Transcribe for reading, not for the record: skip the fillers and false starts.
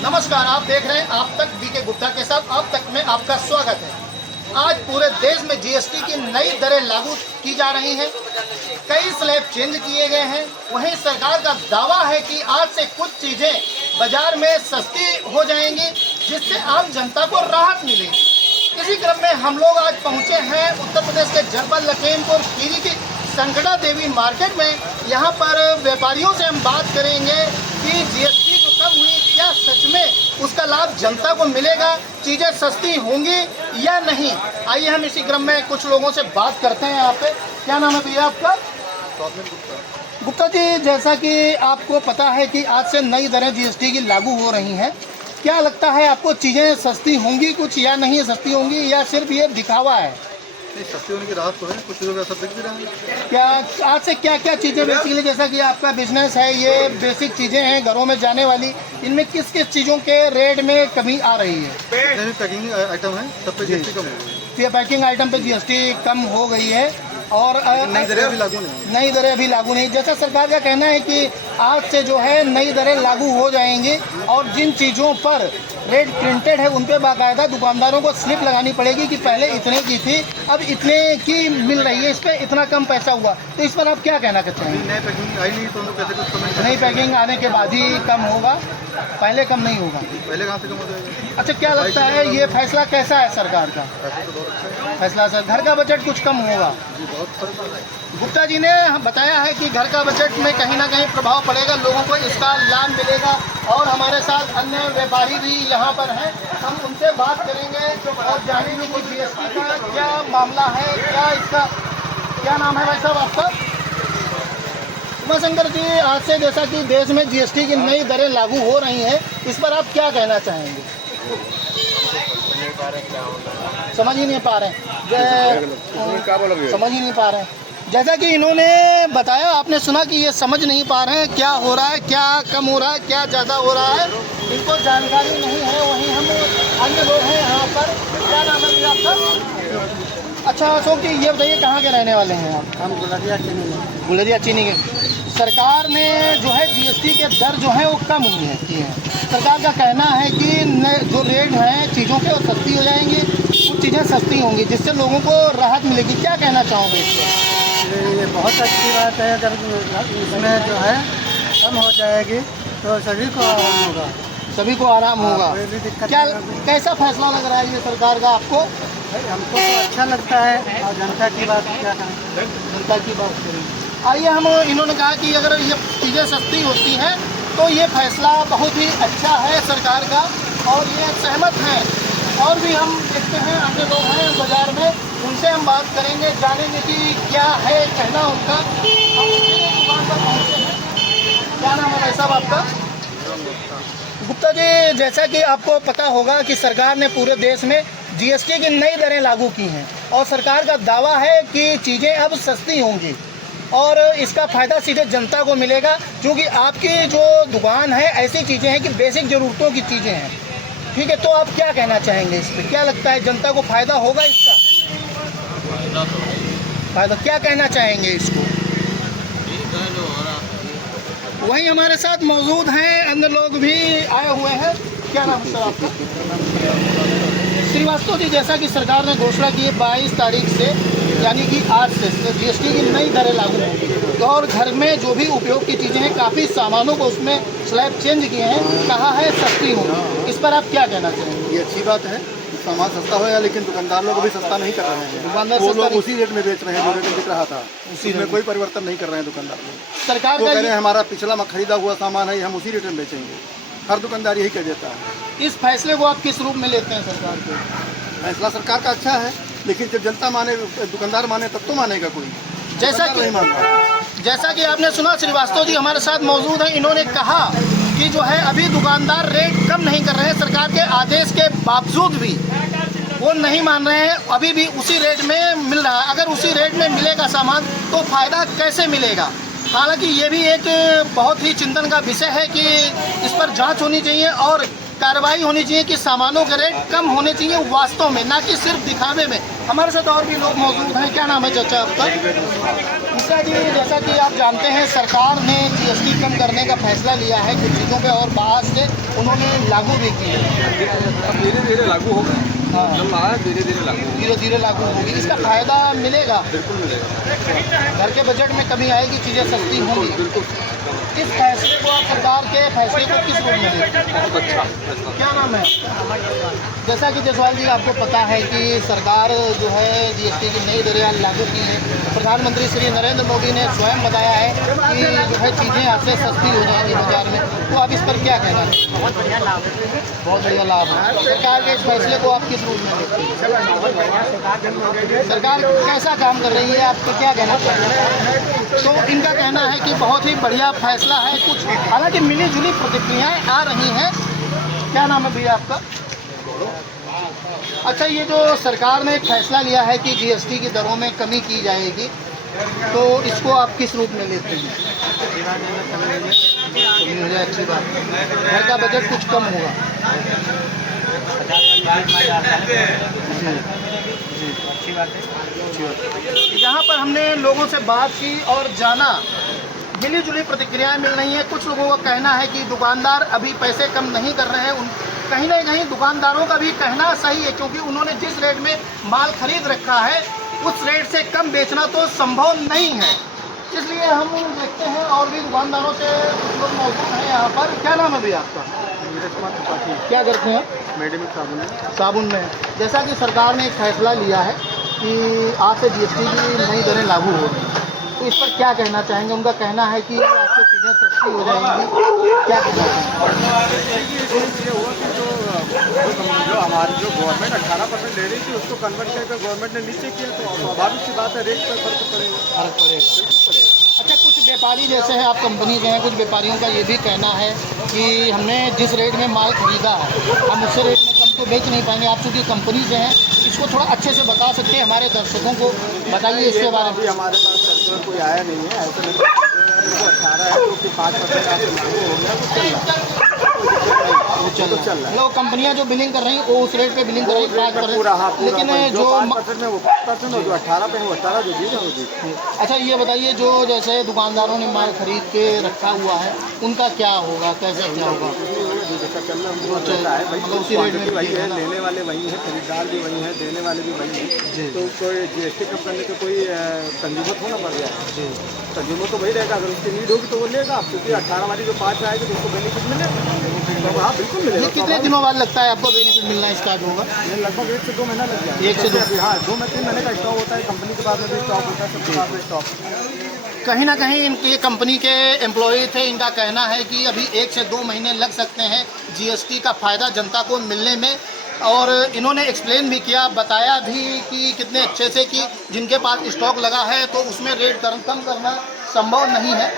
नमस्कार, आप देख रहे हैं आप तक बीके गुप्ता के साथ। आप तक में आपका स्वागत है। आज पूरे देश में जीएसटी की नई दरें लागू की जा रही हैं। कई स्लैब चेंज किए गए हैं। वहीं सरकार का दावा है कि आज से कुछ चीज़ें बाजार में सस्ती हो जाएंगी, जिससे आम जनता को राहत मिलेगी। इसी क्रम में हम लोग आज पहुंचे हैं उत्तर प्रदेश के जनपद लखीमपुर खीरी की संकटा देवी मार्केट में। यहाँ पर व्यापारियों से हम बात करेंगे कि जीएसटी जो कम हुई, क्या सच में उसका लाभ जनता को मिलेगा, चीज़ें सस्ती होंगी या नहीं। आइए हम इसी क्रम में कुछ लोगों से बात करते हैं। यहाँ पे क्या नाम है भैया आपका? गुप्ता जी, जैसा कि आपको पता है कि आज से नई दरें जीएसटी की लागू हो रही हैं, क्या लगता है आपको चीज़ें सस्ती होंगी कुछ या नहीं सस्ती होंगी, या सिर्फ ये दिखावा है? नहीं, सस्ती होने की राहत तो है, कुछ चीज़ों का असर दिख भी रहा है। क्या आज से क्या क्या चीज़ें बेसिकली, जैसा कि आपका बिजनेस है, ये बेसिक चीज़ें हैं घरों में जाने वाली, इनमें किस किस चीज़ों के रेट में कमी आ रही है? जितने भी पैकिंग आइटम है सब पे जीएसटी कम हो गई है। पैकिंग आइटम पे जीएसटी कम हो गई है और नई दरें अभी लागू नहीं। नई दरें अभी लागू नहीं। जैसा सरकार का कहना है कि आज से जो है नई दरें लागू हो जाएंगी और जिन चीज़ों पर रेट प्रिंटेड है उन पे बाकायदा दुकानदारों को स्लिप लगानी पड़ेगी कि पहले इतने की थी, अब इतने की मिल रही है, इस पे इतना कम पैसा हुआ। तो इस पर आप क्या कहना चाहते हैं? नई पैकिंग आई नहीं तो हम लोग कैसे कुछ कमेंट करें? नई पैकिंग आने के बाद ही कम होगा, पहले कम नहीं होगा। पहले कहाँ से कम हो जाएगा? अच्छा, क्या लगता है ये फैसला कैसा है सरकार का? ऐसे तो बहुत अच्छा है फैसला सर, घर का बजट कुछ कम होगा। जी, बहुत फर्क है। गुप्ता जी ने बताया है कि घर का बजट में कहीं ना कहीं प्रभाव पड़ेगा, लोगों को इसका लाभ मिलेगा। और हमारे साथ अन्य व्यापारी भी यहाँ पर हैं, हम उनसे बात करेंगे और जानेंगे कि जीएसटी का क्या मामला है, क्या इसका क्या नाम है भाई साहब आपका? उमाशंकर जी, आज से जैसा कि देश में जीएसटी की नई दरें लागू हो रही हैं, इस पर आप क्या कहना चाहेंगे? समझ ही नहीं पा रहे समझ ही नहीं पा रहे हैं। जैसा कि इन्होंने बताया, आपने सुना कि ये समझ नहीं पा रहे हैं क्या हो रहा है, क्या कम हो रहा है, क्या ज़्यादा हो रहा है, इनको जानकारी नहीं है। वहीं हम अन्य लोग हैं यहाँ पर। क्या नाम है आपका? अच्छा अशोक जी, ये बताइए कहाँ के रहने वाले हैं आप? हम गुलरिया चीनी में। गुलरिया चीनी के। सरकार ने जो है जीएसटी के दर जो है वो कम हुई है की है। सरकार का कहना है कि जो रेट हैं चीज़ों के वो सस्ती हो जाएंगी, कुछ चीज़ें सस्ती होंगी, जिससे लोगों को राहत मिलेगी। क्या कहना चाहोगे इस पर? ये बहुत अच्छी बात है। अगर इसमें जो है कम हो जाएगी तो सभी को आराम होगा। सभी को आराम होगा। कोई भी दिक्कत क्या नहीं होगी। कैसा फैसला लग रहा है ये सरकार का आपको? भाई हमको तो अच्छा लगता है, और जनता की बात क्या करें। जनता की बात करें। आइए हम, इन्होंने कहा कि अगर ये चीज़ें सस्ती होती हैं तो ये फैसला बहुत ही अच्छा है सरकार का, और ये सहमत हैं। और भी हम देखते हैं अन्य लोग हैं बाजार में, उनसे हम बात करेंगे, जानेंगे कि क्या है कहना उनका। हम दुकान पर पहुँचे हैं। क्या नाम है भाई साहब आपका? गुप्ता जी, जैसा कि आपको पता होगा कि सरकार ने पूरे देश में जीएसटी की नई दरें लागू की हैं और सरकार का दावा है कि चीज़ें अब सस्ती होंगी और इसका फ़ायदा सीधे जनता को मिलेगा, क्योंकि आपकी जो दुकान है ऐसी चीज़ें हैं कि बेसिक ज़रूरतों की चीज़ें हैं। ठीक है, तो आप क्या कहना चाहेंगे इस पर? क्या लगता है जनता को फ़ायदा होगा इसका? फ़ायदा क्या कहना चाहेंगे इसको? वहीं हमारे साथ मौजूद हैं अन्य लोग भी आए हुए हैं। क्या नाम है सर आपका? श्रीवास्तव जी, जैसा कि सरकार ने घोषणा की है 22 तारीख से, यानी कि आज से जीएसटी की नई दरें लागू होंगी और घर में जो भी उपयोग की चीज़ें हैं, काफ़ी सामानों को उसमें स्लैब चेंज किए हैं, कहा है सस्ती होगी। इस पर आप क्या कहना चाहेंगे? ये अच्छी बात है, सामान सस्ता होगा, लेकिन दुकानदार लोग अभी सस्ता नहीं कर रहे हैं। दुकानदार वो लोग उसी रेट में बेच रहे हैं जो रेट दिख रहा था, उसी उसमें कोई परिवर्तन नहीं कर रहे हैं दुकानदार लोग। सरकार वो का कह रहे हैं हमारा पिछला खरीदा हुआ सामान है, हम उसी रेट में बेचेंगे। हर दुकानदार यही कह देता है। इस फैसले को आप किस रूप में लेते हैं सरकार के? फैसला सरकार का अच्छा है, लेकिन जब जनता माने, दुकानदार माने, तब तो मानेगा कोई। जैसा कि नहीं मानता। जैसा कि आपने सुना, श्रीवास्तव जी हमारे साथ मौजूद हैं। इन्होंने कहा कि जो है अभी दुकानदार रेट कम नहीं कर रहे हैं, सरकार के आदेश के बावजूद भी वो नहीं मान रहे हैं, अभी भी उसी रेट में मिल रहा है। अगर उसी रेट में मिलेगा सामान तो फ़ायदा कैसे मिलेगा? हालांकि ये भी एक बहुत ही चिंतन का विषय है कि इस पर जांच होनी चाहिए और कार्रवाई होनी चाहिए कि सामानों के रेट कम होने चाहिए वास्तव में, ना कि सिर्फ दिखावे में। हमारे साथ और भी लोग मौजूद हैं। क्या नाम है चाचा आपका? मिश्रा जी, जैसा कि आप जानते हैं सरकार ने जीएसटी कम करने का फैसला लिया है कुछ चीज़ों पे और बाद से उन्होंने लागू भी की है। अब धीरे धीरे लागू होगा। हाँ, चल रहा है, धीरे धीरे लागू होगा। धीरे धीरे लागू होगी। इसका फायदा मिलेगा, बिल्कुल मिलेगा। घर के बजट में कमी आएगी, चीज़ें सस्ती होंगी। बिल्कुल इस फैसले को आप सरकार के फैसले को किस रूप में देखते हैं? बहुत अच्छा फैसला। क्या नाम है आपका? जैसा कि जायसवाल जी, आपको पता है कि सरकार जो है जीएसटी की नई दरें लागू की हैं। प्रधानमंत्री श्री नरेंद्र मोदी ने स्वयं बताया है कि जो है चीज़ें आपसे सस्ती हो जाएंगी बाजार में। तो आप इस पर क्या कहना चाहेंगे? बहुत बढ़िया लाभ है, बहुत बढ़िया लाभ है। सरकार के इस फैसले को आप किस रूप में देखते हैं? सरकार कैसा काम कर रही है, आपको क्या कहना चाहिए? तो इनका कहना है कि बहुत ही बढ़िया फैसला है। कुछ हालांकि मिली जुली प्रतिक्रियाएं आ रही हैं। क्या नाम है भैया आपका? अच्छा, ये जो सरकार ने एक फैसला लिया है कि जीएसटी की दरों में कमी की जाएगी, तो इसको आप किस रूप में लेते हैं? कमी हो जाए, अच्छी बात है। घर का बजट कुछ कम होगा। अच्छी बात है। यहाँ पर हमने लोगों से बात की और जाना, मिली जुली प्रतिक्रियाएं मिल रही हैं। कुछ लोगों का कहना है कि दुकानदार अभी पैसे कम नहीं कर रहे हैं। उन कहीं ना कहीं दुकानदारों का भी कहना सही है, क्योंकि उन्होंने जिस रेट में माल खरीद रखा है उस रेट से कम बेचना तो संभव नहीं है। इसलिए हम देखते हैं और भी दुकानदारों से लोग मौजूद हैं यहाँ पर। क्या नाम है भैया आपका? क्या करते हैं? मेडिमिक साबुन साबुन में। जैसा कि सरकार ने एक फैसला लिया है कि आज से जीएसटी की नई दरें लागू हो रही हैं, तो इस पर क्या कहना चाहेंगे? उनका कहना है कि आपसे चीज़ें सस्ती हो जाएंगी। क्या कहना चाहेंगे? ये हुआ कि जो हमारी जो गवर्नमेंट 18% ले रही थी उसको कन्वर्ट करके गवर्नमेंट ने नीचे किया, तो स्वाभाविक सी बात है रेट पर फर्क पड़ेगा। फर्क पड़ेगा। अच्छा, कुछ व्यापारी जैसे हैं, आप कंपनी के हैं, कुछ व्यापारियों का ये भी कहना है कि हमने जिस रेट में माल खरीदा है हम उससे रेट में कम तो बेच नहीं पाएंगे। आप चूँकि कंपनी से हैं, इसको थोड़ा अच्छे से बता सकते हैं हमारे दर्शकों को, बताइए इसके बारे में। अभी हमारे पास सर्कुलर कोई आया नहीं है, ऐसा नहीं। 18 है क्योंकि 5% आपसे लागू हो गया, वो चल रहा है। लोग कंपनियां जो बिलिंग कर रही हैं वो उस रेट पे बिलिंग कर रही है 5%। लेकिन जो 5% में वो 5% और जो 18 पे है वो 18 जो चीज़ है वो चीज़। अच्छा, ये बताइए जो जैसे दुकानदारों ने माल खरीद के रखा हुआ है उनका क्या होगा, कैसे क्या होगा? मतलब उसी रेट में वही है, लेने वाले वही है, खरीदार भी वही है, देने वाले भी वही है। तो कोई जीएसटी कम करने का कोई कंज्यूमर थोड़ा पड़ गया है। कंज्यूमर तो वही रहेगा, अगर उसकी नीड होगी तो वो लेगा, क्योंकि 18 वाली जो 5 आएगी तो उसको बेनिफिट मिलेगा। तो हाँ, बिल्कुल मिलेगा। ये कितने दिनों बाद लगता है आपको बेनिफिट मिलना स्टार्ट होगा? ये लगभग 1 से 2 महीना लग जाएगा। 1 से 2? हाँ, 2 में 3 महीने का स्टॉक होता है। कंपनी के पास में भी स्टॉक होता है, सबके पास में स्टॉक। कहीं ना कहीं इनकी कंपनी के एम्प्लॉय थे, इनका कहना है कि अभी 1 से 2 महीने लग सकते हैं जीएसटी का फ़ायदा जनता को मिलने में। और इन्होंने एक्सप्लेन भी किया, बताया भी कि कितने अच्छे से कि जिनके पास स्टॉक लगा है तो उसमें रेट कम करना संभव नहीं है।